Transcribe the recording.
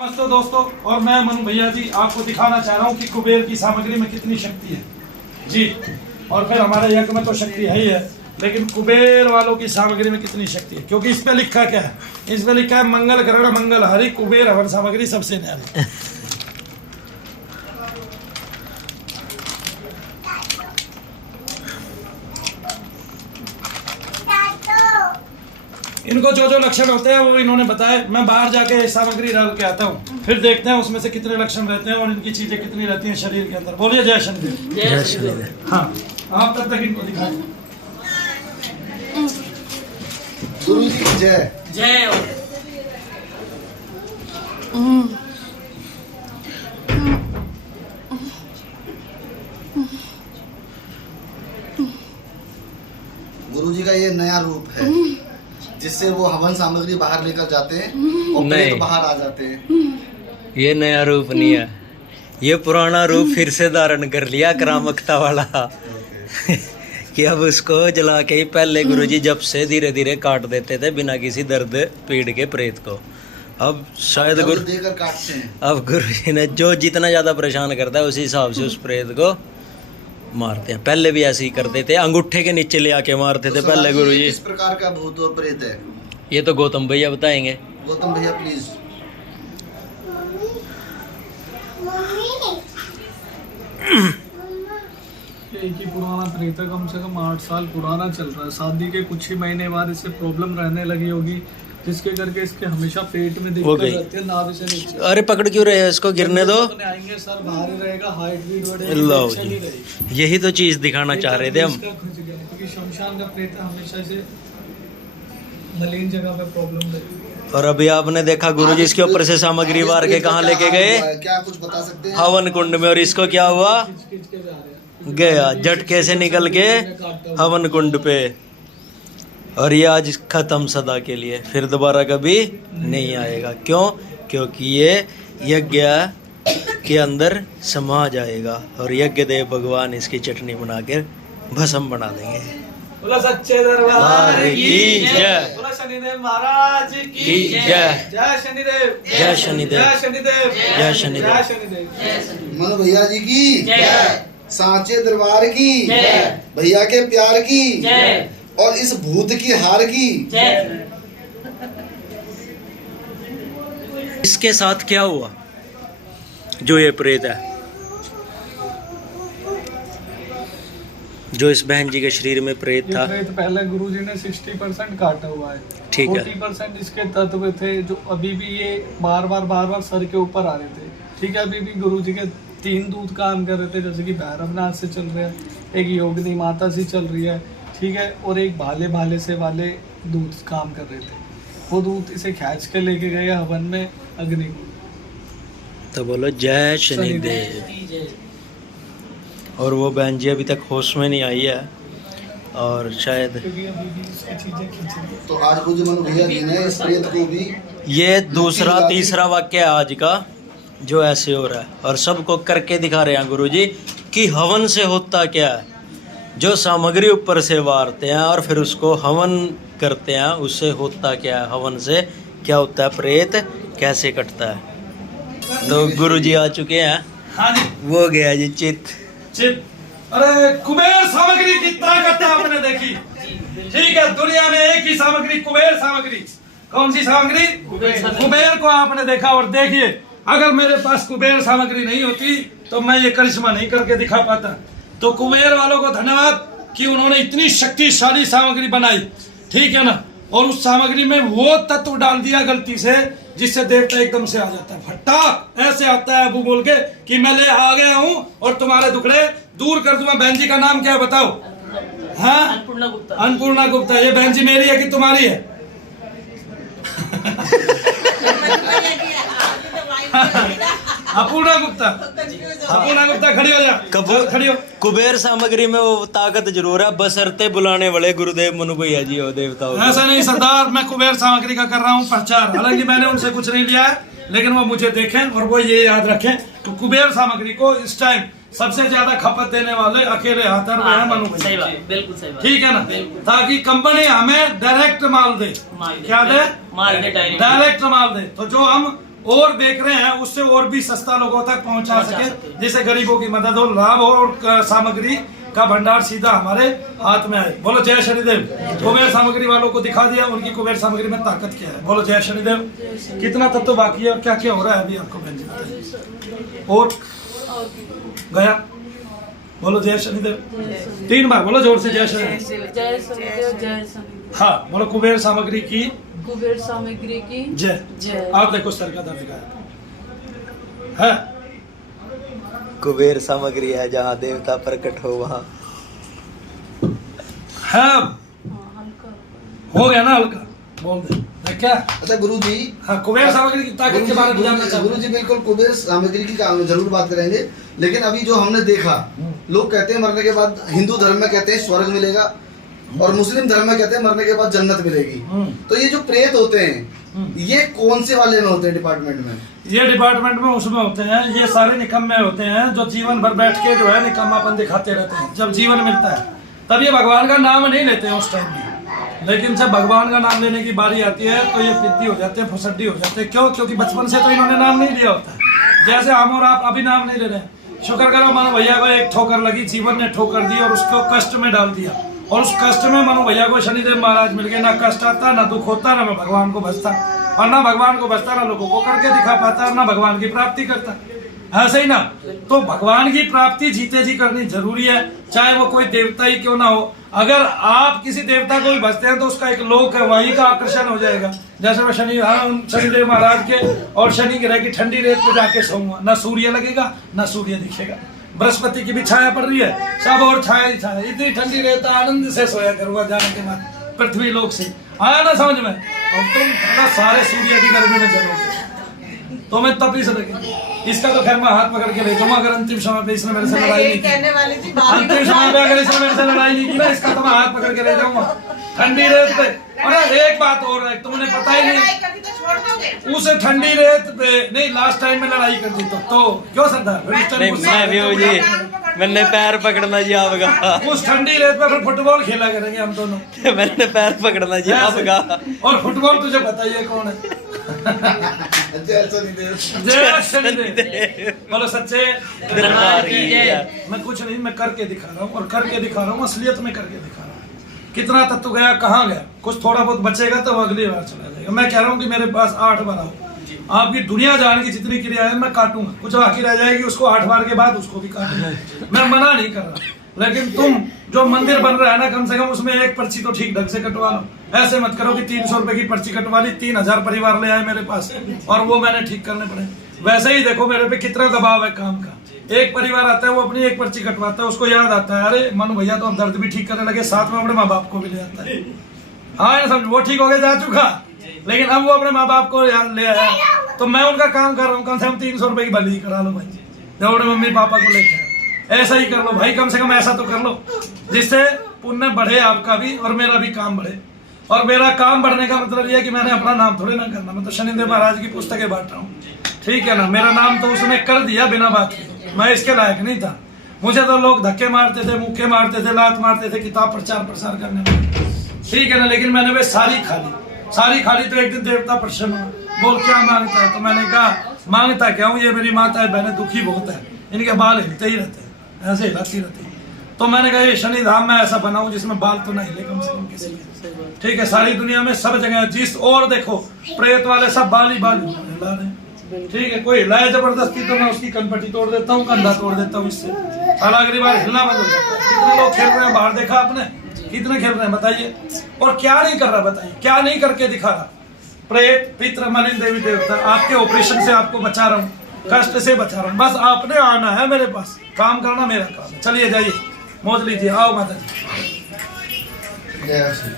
नमस्ते दोस्तों, और मैं मनु भैया जी आपको दिखाना चाह रहा हूँ कि कुबेर की सामग्री में कितनी शक्ति है जी। और फिर हमारे यज्ञ में तो शक्ति है ही है, लेकिन कुबेर वालों की सामग्री में कितनी शक्ति है, क्योंकि इस पे लिखा क्या है, इस पे लिखा है मंगल ग्रहण मंगल हरि कुबेर हवन सामग्री सबसे न्यारी। इनको जो जो लक्षण होते हैं वो इन्होंने बताए। मैं बाहर जाके सामग्री डाल के आता हूँ, फिर देखते हैं उसमें से कितने लक्षण रहते हैं और इनकी चीजें कितनी रहती हैं शरीर के अंदर। बोलिए जय शनिदेव। जय शनिदेव। हाँ, आप तब तक इनको दिखाएं। गुरु जी जय जय। गुरु जी का ये नया रूप है जिससे वो हवन सामग्री बाहर लेकर जाते हैं और प्रेत बाहर आ जाते हैं। ये नया रूप नहीं है, ये पुराना रूप फिर से धारण कर लिया करामकता वाला कि अब उसको जला के ही पहले गुरुजी जब से धीरे धीरे काट देते थे बिना किसी दर्द पीड़ के प्रेत को। अब शायद गुरु देकर काटते हैं। अब गुरुजी ने जो जितना ज्यादा परेशान करता है उसी हिसाब से उस प्रेत को मारते हैं। पहले भी ऐसे ही करते थे, अंगूठे के नीचे ले आके मारते थे पहले गुरुजी। किस प्रकार का भूत और प्रेत है ये तो गौतम भैया बताएंगे। गौतम भैया प्लीज। एक ही पुराना प्रेत है, कम से कम 8 साल पुराना चल रहा है। शादी के कुछ ही महीने बाद इसे प्रॉब्लम रहने लगी होगी, जिसके करके इसके हमेशा पेट में दिक्कत रहती है, नाभि से नीचे। अरे पकड़ क्यों रहे हैं इसको, गिरने दो। आएंगे सर बाहर ही रहेगा, हाइट भी बढ़ेगी, लो टेंशन जी, नहीं रहेगी। यही तो चीज दिखाना चाह रहे थे हम। इसका खुज गया, क्योंकि शमशान का प्रेत हमेशा से मलिन जगह पे प्रॉब्लम रहती है। और अभी आपने देखा गुरुजी इसके ऊपर से सामग्री वार के कहाँ लेके गए, क्या कुछ बता सकते हैं? हवन कुंड में। और इसको क्या हुआ, खिंच के जा रहे हैं, गया झटके से निकल के हवन कुंड पे। और ये आज खत्म सदा के लिए, फिर दोबारा कभी नहीं आएगा। क्यों? क्योंकि ये यज्ञ के अंदर समा जाएगा और यज्ञ देव भगवान इसकी चटनी बना के भस्म बना देंगे। बोला सच्चे दरबार की जय। बोला शनिदेव महाराज की जय। जय शनिदेव। जय शनिदेव। जय शनिदेव। जय शनिदेव। जय शनिदेव। मनु भैया जी की जय। सांचे दरबार की जय। भैया के प्यार की जय। और इस भूत की हार की जय। इसके साथ क्या हुआ जो ये प्रेत है, जो इस बहन जी के शरीर में प्रेत था। ये प्रेत पहले गुरुजी ने 60% काटा हुआ है, ठीक है। 40% इसके तत्व थे जो अभी भी ये बार बार सर के ऊपर आ रहे थे। ठीक है, अभी भी गुरुजी के 3 दूत काम कर रहे थे, जैसे कि भैरवनाथ से चल रहे हैं, एक योगिनी माता से चल रही है, ठीक है, और एक भाले से वाले दूत काम कर रहे थे। वो दूत इसे खींच के लेके गए हवन में अग्नि को। तो बोलो जय शनिदेव। और वो बहन जी अभी तक होश में नहीं आई है और शायद क्योंकि अभी भी इसकी चीजें खींच रही है। तो आज पूज्य मनु भैया जी ने इस प्रेत को भी ये दूसरा तीसरा वाक्य है आज का जो ऐसे हो रहा है, और सबको करके दिखा रहे हैं गुरुजी कि हवन से होता क्या है। जो सामग्री ऊपर से वारते हैं और फिर उसको हवन करते हैं, उससे होता क्या है, हवन से क्या होता है, प्रेत कैसे कटता है। तो गुरुजी आ चुके हैं। हाँ जी, वो गया जी चित। अरे कुबेर सामग्री की ताकत आपने देखी। ठीक है, दुनिया में एक ही सामग्री कुबेर सामग्री। कौन सी सामग्री? कुबेर को आपने देखा। और देखिए, अगर मेरे पास कुबेर सामग्री नहीं होती तो मैं ये करिश्मा नहीं करके दिखा पाता। तो कुबेर वालों को धन्यवाद कि उन्होंने इतनी शक्तिशाली सामग्री बनाई, ठीक है ना। और उस सामग्री में वो तत्व डाल दिया गलती से जिससे देवता एकदम से आ जाता है, फटाक ऐसे आता है अबू बोल के कि मैं ले आ गया हूँ और तुम्हारे दुखड़े दूर कर दूंगा। बहन जी का नाम क्या है बताओ? हाँ, अन्नपूर्णा गुप्ता। अन्नपूर्णा गुप्ता। ये बहन जी मेरी है कि तुम्हारी है? अपूर्णा गुप्ता। अपूर्णा गुप्ता खड़ी हो जा, खड़ी हो। कुबेर सामग्री में वो ताकत जरूर है, बशर्ते बुलाने वाले गुरुदेव मनु भैया जी हो, देवताओं। ऐसा नहीं सरदार, मैं कुबेर सामग्री का कर रहा हूँ प्रचार। हालांकि मैंने उनसे कुछ नहीं लिया है, लेकिन वो मुझे देखें और वो ये याद रखें तो कुबेर सामग्री को इस टाइम सबसे ज्यादा खपत देने वाले अकेले हाथर में है मनु सही भैया। बात, बिल्कुल सही बात। ठीक है ना, ताकि कंपनी हमें डायरेक्ट माल दे। क्या दे? माल के डायरेक्ट डायरेक्ट माल दे। तो जो हम और देख रहे हैं उससे और भी सस्ता लोगों तक पहुंचा सके, जिससे गरीबों की मदद हो, लाभ हो और सामग्री का भंडार सीधा हमारे हाथ में आए। बोलो जय शनिदेव। कुबेर सामग्री वालों को दिखा दिया उनकी कुबेर सामग्री में ताकत क्या है। बोलो जय शनिदेव। कितना तत्व बाकी है और क्या क्या हो रहा है अभी आपको बहन जी बताइए। और गया। बोलो जय शनिदेव 3 बार बोलो जोर से जय शनिदेव। जय शनिदेव जय शनिदेव। हाँ बोलो कुबेर सामग्री की कुबेर सामग्री की जय। जय। आप देखो सर का दर्द है कुबेर सामग्री है जहाँ देवता प्रकट हो वहाँ है। हल्का हो गया ना हल्का बोल दे मैं क्या। अच्छा गुरु जी, हाँ कुबेर सामग्री की ताकत के बारे में जानना चाहूँ। गुरु जी बिल्कुल कुबेर सामग्री की जरूर बात करेंगे, लेकिन अभी जो हमने देखा, लोग कहते हैं मरने के बाद, हिंदू धर्म में कहते हैं स्वर्ग मिलेगा और मुस्लिम धर्म में कहते हैं मरने के बाद जन्नत मिलेगी। तो ये जो प्रेत होते हैं ये कौन से वाले में होते हैं डिपार्टमेंट में? ये डिपार्टमेंट में उसमें होते हैं, ये सारे निकम्मे होते हैं जो जीवन भर बैठ के जो है निकम्मापन दिखाते रहते हैं। जब जीवन मिलता है तब ये भगवान का नाम नहीं लेते हैं उस टाइम में, लेकिन जब भगवान का नाम लेने की बारी आती है तो ये फिद्दी हो जाते हैं, फुसड्डी हो जाते हैं। क्यों? क्योंकि बचपन से तो इन्होंने नाम नहीं लिया होता है। जैसे हम और आप अभी नाम नहीं ले रहे हैं। शुक्र करो मनु भैया को एक ठोकर लगी, जीवन ने ठोकर दी और उसको कष्ट में डाल दिया, और उस कष्ट में मनु भैया को शनिदेव महाराज मिल गए। ना कष्ट आता, ना दुख होता, ना मैं भगवान को बचता, और ना भगवान को बचता, ना लोगों को करके दिखा पाता, ना भगवान की प्राप्ति करता। ऐसे ही ना। तो भगवान की प्राप्ति जीते जी करनी जरूरी है, चाहे वो कोई देवता ही क्यों ना हो। अगर आप किसी देवता को भी भजते हैं तो उसका एक लोक है, वही का आकर्षण हो जाएगा। जैसे मैं शनिदेव महाराज के और शनि ग्रह की ठंडी रेत पे जाके सोऊंगा, ना सूर्य लगेगा ना सूर्य दिखेगा। बृहस्पति की भी छाया पड़ रही है, सब और छाया ही छाया, इतनी ठंडी रेत आनंद से सोया करूंगा जाने के बाद पृथ्वी लोक से। आया ना समझ में? और तुम सारे सूर्य की गर्मी में चलोगे तो मैं तपी से लगे। इसका तो खैर मैं हाथ पकड़ के ले जाऊंगा अगर अंतिम समय पे इसने मेरे से लड़ाई नहीं की। अंतिम समय पे अगर इसने मेरे से लड़ाई नहीं की ना, इसका तो मैं हाथ पकड़ के ले जाऊंगा ठंडी रेत पे। और एक बात और है, तुमने पता ही नहीं, उस ठंडी रेत पे नहीं लास्ट टाइम में लड़ाई कर दी तो क्यों सरदार? नहीं मैं भी हूँ जी, मैंने पैर पकड़ना जी आपका। उस ठंडी रेत पे फिर फुटबॉल खेला करेंगे हम दोनों। मैंने पैर पकड़ना जी आपका। और फुटबॉल तुझे बताइए कौन है? जय शनिदेव। जय शनिदेव। बोलो सच्चे दरबार की जय। मैं कुछ नहीं, मैं करके दिखा रहा हूँ, और करके दिखा रहा हूँ, असलियत में करके दिखा रहा हूँ। कितना तत्व गया, कहाँ गया, कुछ थोड़ा बहुत बचेगा तो अगली बार चला जाएगा। मैं कह रहा हूँ कि मेरे पास 8 बार आओ, आपकी दुनिया जान की जितनी क्रिया है मैं काटूंगा, कुछ बाकी रह जाएगी उसको 8 बार के बाद उसको भी काटूंगा। मैं मना नहीं कर रहा, लेकिन तुम जो मंदिर बन रहा है ना, कम से कम उसमें एक पर्ची तो ठीक ढंग से कटवा लो। ऐसे मत करो कि 300 रुपए की पर्ची कटवा ली, 3000 परिवार ले आए मेरे पास और वो मैंने ठीक करने पड़े। वैसे ही देखो मेरे पे कितना दबाव है काम का। एक परिवार आता है, वो अपनी एक पर्ची कटवाता है, उसको याद आता है अरे मनु भैया तो अब दर्द भी ठीक करने लगे, साथ में अपने माँ बाप को भी ले आता है। हाँ समझ, वो ठीक हो गया, जा चुका, लेकिन अब वो अपने माँ बाप को याद ले आया, तो मैं उनका काम कर रहा हूँ। कम से कम 300 रुपए की बलि करा लो भाई, जब अपने मम्मी पापा को लेकर ऐसा ही कर लो भाई, कम से कम ऐसा तो कर लो जिससे पुण्य बढ़े आपका भी और मेरा भी काम बढ़े। और मेरा काम बढ़ने का मतलब यह है कि मैंने अपना नाम थोड़े ना करना, मैं तो शनिदेव महाराज की पुस्तकें बांट रहा हूँ, ठीक है ना। मेरा नाम तो उसने कर दिया बिना बात के, मैं इसके लायक नहीं था। मुझे तो लोग धक्के मारते थे, मुक्के मारते थे, लात मारते थे किताब प्रचार प्रसार करने में, ठीक है ना। लेकिन मैंने वे सारी खाली तो एक दिन देवता प्रसन्न हुआ, बोल क्या मांगता है? तो मैंने कहा मांगता क्या हूँ, ये मेरी माता है बहने दुखी बहुत है, इनके बाल हिलते ही रहते हैं, ऐसे हिलाती रहती है। तो मैंने कहा ये शनि धाम में ऐसा बनाऊं जिसमें बाल तो नहीं हिले कम से कम किसी के, ठीक है। सारी दुनिया में सब जगह जिस और देखो प्रेत वाले सब बाल ही बाल हिला रहे हैं, ठीक है। कोई हिलाए जबरदस्ती तो मैं उसकी कनपट्टी तोड़ देता हूँ, कंधा तोड़ देता हूँ, इससे साला अगली बार हिलना बंद हो जाता है। कितने लोग खेल रहे हैं बाहर, देखा आपने कितने खेल रहे हैं बताइए? और क्या नहीं कर रहा बताइए, क्या नहीं करके दिखा रहा? प्रेत पितृ मलिन देवी देवता, आपके ऑपरेशन से आपको बचा रहा हूँ, कष्ट से बचा रहा हूँ, बस आपने आना है मेरे पास, काम करना मेरा काम है। चलिए जाइए, मौज लीजिए, आओ माता जी। जय श्री